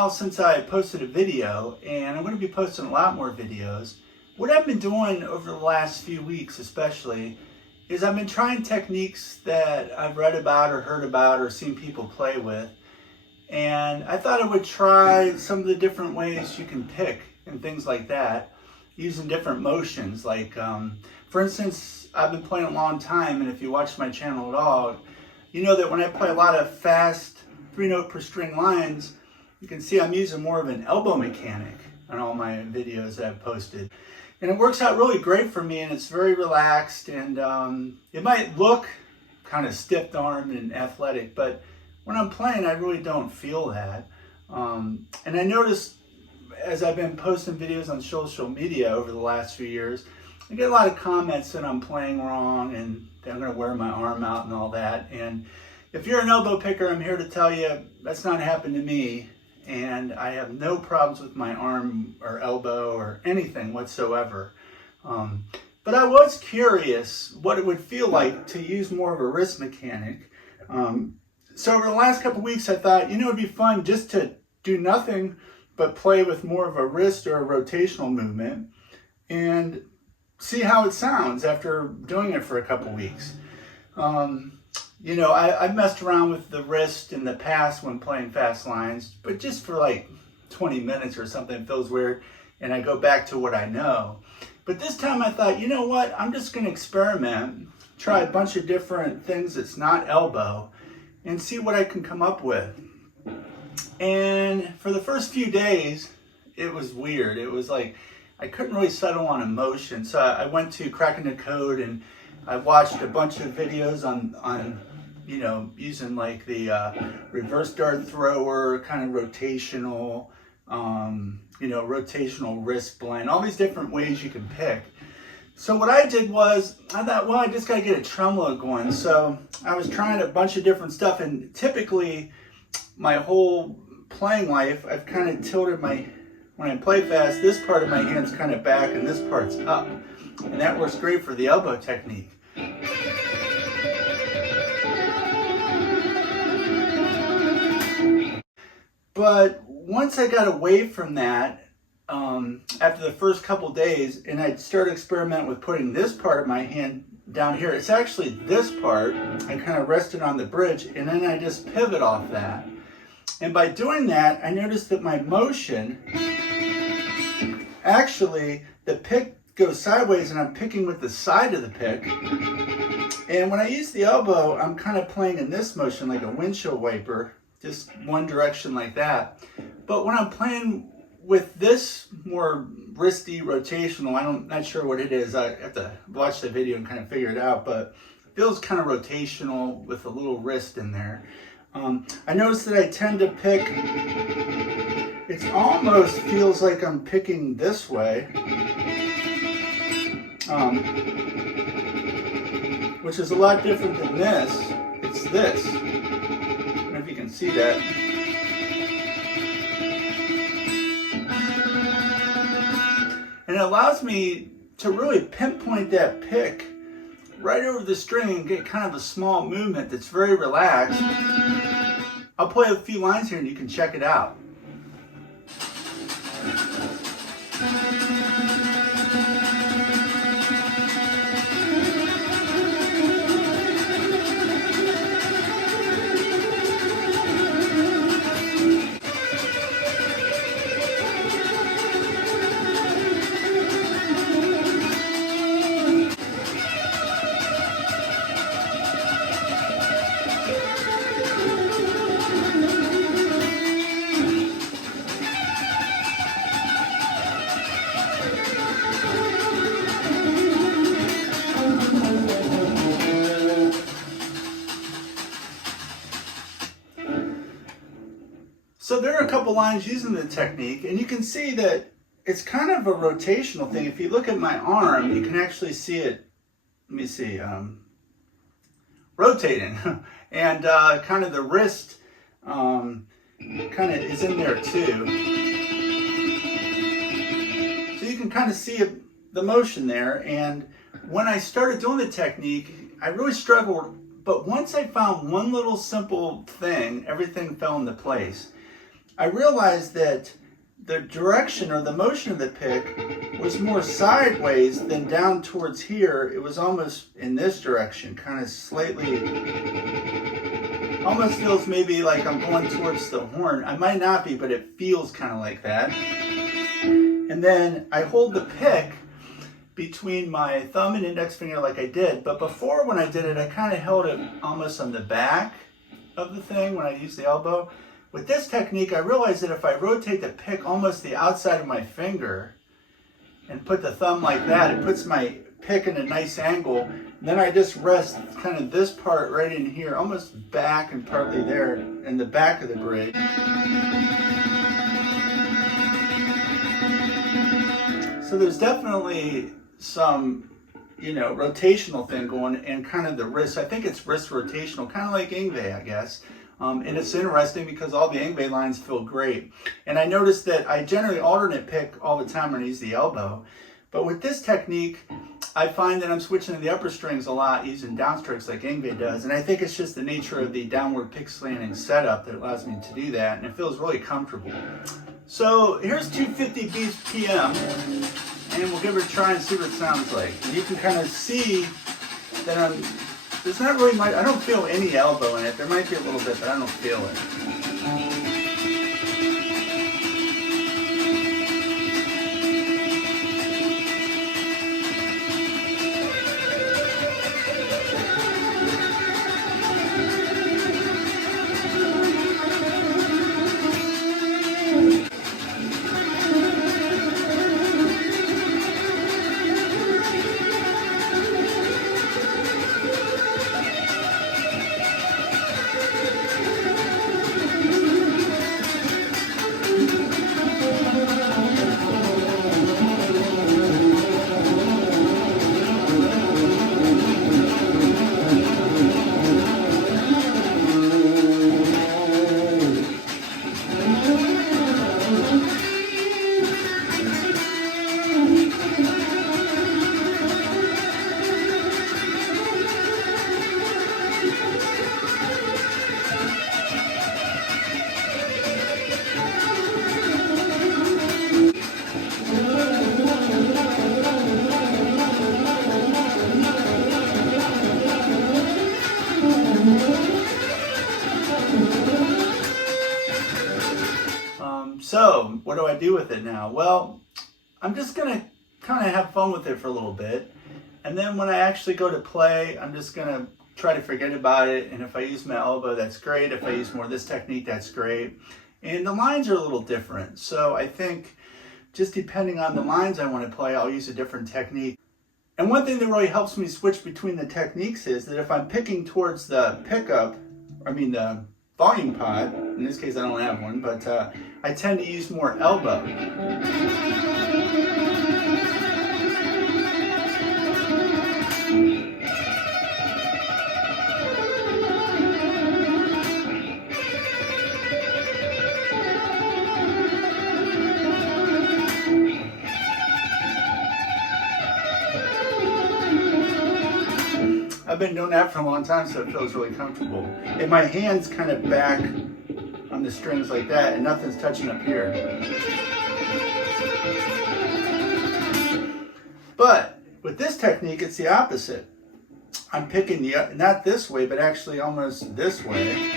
while since I posted a video, and I'm going to be posting a lot more videos. What I've been doing over the last few weeks especially is I've been trying techniques that I've read about or heard about or seen people play with. And I thought I would try some of the different ways you can pick and things like that using different motions. Like, for instance, I've been playing a long time, and if you watch my channel at all, you know that when I play a lot of fast 3-note per string lines, you can see I'm using more of an elbow mechanic on all my videos that I've posted. And it works out really great for me, and it's very relaxed, and it might look kind of stiff-armed and athletic, but when I'm playing, I really don't feel that. And I noticed as I've been posting videos on social media over the last few years, I get a lot of comments that I'm playing wrong and that I'm going to wear my arm out and all that. And if you're an elbow picker, I'm here to tell you that's not happened to me. And I have no problems with my arm or elbow or anything whatsoever. But I was curious what it would feel like to use more of a wrist mechanic. So over the last couple weeks, I thought, it'd be fun just to do nothing but play with more of a wrist or a rotational movement and see how it sounds after doing it for a couple weeks. I've messed around with the wrist in the past when playing fast lines, but just for like 20 minutes or something, it feels weird, and I go back to what I know. But this time I thought, you know what, I'm just going to experiment, try a bunch of different things that's not elbow, and see what I can come up with. And for the first few days, it was weird. It was like I couldn't really settle on a motion. So I went to Cracking the Code and I watched a bunch of videos on using like the reverse dart thrower, kind of rotational, rotational wrist blend, all these different ways you can pick. So what I did was, I thought, well, I just got to get a tremolo going. So I was trying a bunch of different stuff, and typically my whole playing life, I've kind of tilted when I play fast, this part of my hand's kind of back and this part's up. And that works great for the elbow technique. But once I got away from that, after the first couple days, and I started experimenting with putting this part of my hand down here. It's actually this part. I kind of rest it on the bridge, and then I just pivot off that. And by doing that, I noticed that my motion, actually, the pick goes sideways, and I'm picking with the side of the pick. And when I use the elbow, I'm kind of playing in this motion like a windshield wiper, just one direction like that. But when I'm playing with this more wristy rotational, I'm not sure what it is. I have to watch the video and kind of figure it out, but it feels kind of rotational with a little wrist in there. I noticed that I tend to pick, it almost feels like I'm picking this way, which is a lot different than this. It's this. I don't know if you can see that. And it allows me to really pinpoint that pick right over the string and get kind of a small movement that's very relaxed. I'll play a few lines here and you can check it out. So there are a couple lines using the technique, and you can see that it's kind of a rotational thing. If you look at my arm, you can actually see it, let me see, rotating. And kind of the wrist kind of is in there too. So you can kind of see the motion there. And when I started doing the technique, I really struggled. But once I found one little simple thing, everything fell into place. I realized that the direction or the motion of the pick was more sideways than down towards here. It was almost in this direction, kind of slightly, almost feels maybe like I'm going towards the horn. I might not be, but it feels kind of like that. And then I hold the pick between my thumb and index finger like I did, but before when I did it, I kind of held it almost on the back of the thing when I used the elbow. With this technique, I realized that if I rotate the pick almost the outside of my finger and put the thumb like that, it puts my pick in a nice angle. And then I just rest kind of this part right in here, almost back and partly there in the back of the bridge. So there's definitely some, rotational thing going, and kind of the wrist. I think it's wrist rotational, kind of like Yngwie, I guess. And it's interesting because all the Yngwie lines feel great. And I noticed that I generally alternate pick all the time when I use the elbow. But with this technique, I find that I'm switching to the upper strings a lot using downstrokes like Yngwie does. And I think it's just the nature of the downward pick slanting setup that allows me to do that. And it feels really comfortable. So here's 250 BPM. And we'll give it a try and see what it sounds like. And you can kind of see that there's not really much, I don't feel any elbow in it. There might be a little bit, but I don't feel it. So what do I do with it now? Well, I'm just gonna kind of have fun with it for a little bit. And then when I actually go to play, I'm just gonna try to forget about it. And if I use my elbow, that's great. If I use more of this technique, that's great. And the lines are a little different. So I think just depending on the lines I want to play, I'll use a different technique. And one thing that really helps me switch between the techniques is that if I'm picking towards the pickup, the volume pot, in this case I don't have one, but I tend to use more elbow. I've been doing that for a long time, so it feels really comfortable. And my hand's kind of back on the strings like that, and nothing's touching up here. But with this technique, it's the opposite. I'm picking not this way, but actually almost this way.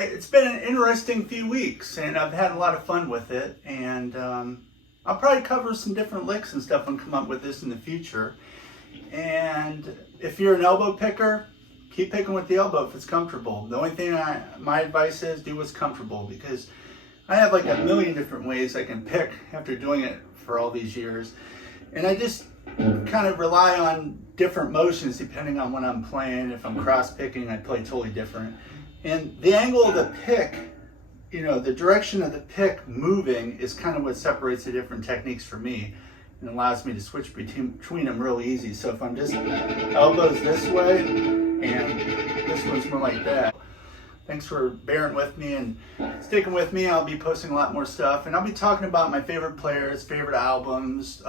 It's been an interesting few weeks, and I've had a lot of fun with it, and I'll probably cover some different licks and stuff and come up with this in the future. And if you're an elbow picker, keep picking with the elbow if it's comfortable. The only thing my advice is, do what's comfortable, because I have like a million different ways I can pick after doing it for all these years. And I just kind of rely on different motions depending on when I'm playing. If I'm cross picking, I play totally different. And the angle of the pick, the direction of the pick moving is kind of what separates the different techniques for me and allows me to switch between them real easy. So if I'm just elbows this way and this one's more like that. thanks for bearing with me and sticking with me. I'll be posting a lot more stuff, and I'll be talking about my favorite players, favorite albums,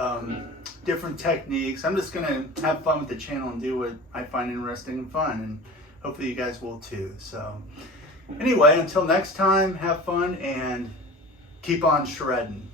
different techniques. I'm just gonna have fun with the channel and do what I find interesting and fun, and hopefully you guys will too. So anyway, until next time, have fun and keep on shredding.